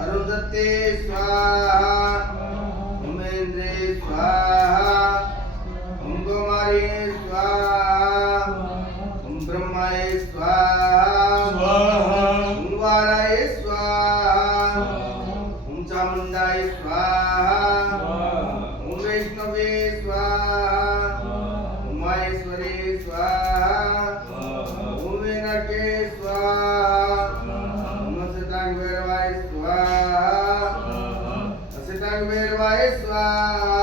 अरुंधते स्वाहा, उमेंद्रे स्वाहा, ओम कुमारी स्वाहा, ओम ब्रह्माय स्वाहा, ओम वाराय स्वाहा, ओम चामुंडाय स्वाहा, ओम वैष्णवे स्वाहा, ओम माहेश्वरी स्वाहा, ओम वीणाके स्वाहा, ओम असितांगभैरवाय स्वाहा, असितांगभैरवाय स्वाहा,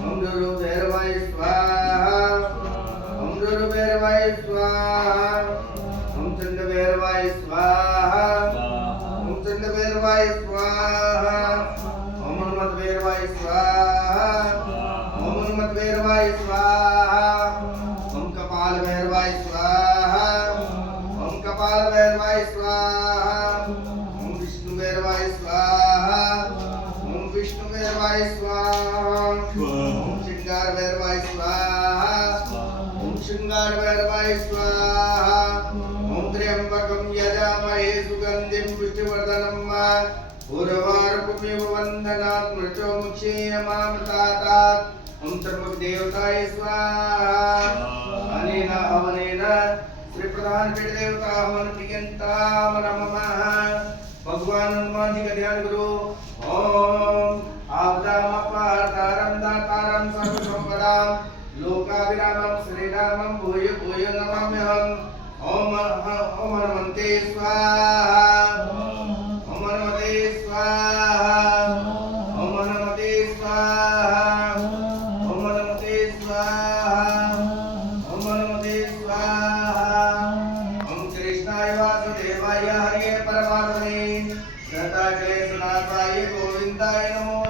ओम दुर्भैरवाय स्वाहा, ओम दुर्भैरवाय स्वाहा, ओम चंडभैरवाय स्वाहा, ओम चंडभैरवाय स्वाहा, ओम हनुमद्भैरवाय स्वाहा, ओम हनुमद्भैरवाय स्वाहा, ओम कपालभैरवाय स्वाहा, ओम कपालभैरवाय स्वाहा, ओम विष्णुभैरवाय स्वाहा, ओम विष्णुभैरवाय स्वाहा, ओम शृंगारभैरवाय स्वाहा, ओम शृंगारभैरवाय स्वाहा, ओम त्र्यंबकं यजामहे सुगंधिं पुष्टिवर्धनं उर्वारुकमिव वन्दनात् मृत्युमुक्षीयमामृतात्। ओम त्र्यंबकदेवताय स्वाहा। अनेन हवनेन श्री प्रधान पीठ देवता हवन प्रियंताम नमः। भगवान हनुमान जी का ध्यान करो। ओम आपदामपहर्तारं दातारं सर्वसंपदां लोकाभिरामं श्रीरामं भूयो भूयो नमाम्यहम्। ओम हनुमते स्वाहा, ओम हनुमते स्वाहा, ओम हनुमते स्वाहा, ओम हनुमते स्वाहा, ओम हनुमते स्वाहा। ओम कृष्णाय वासुदेवाय हरे परमात्मने सदा क्लेशनाशाय गोविंदाय नमो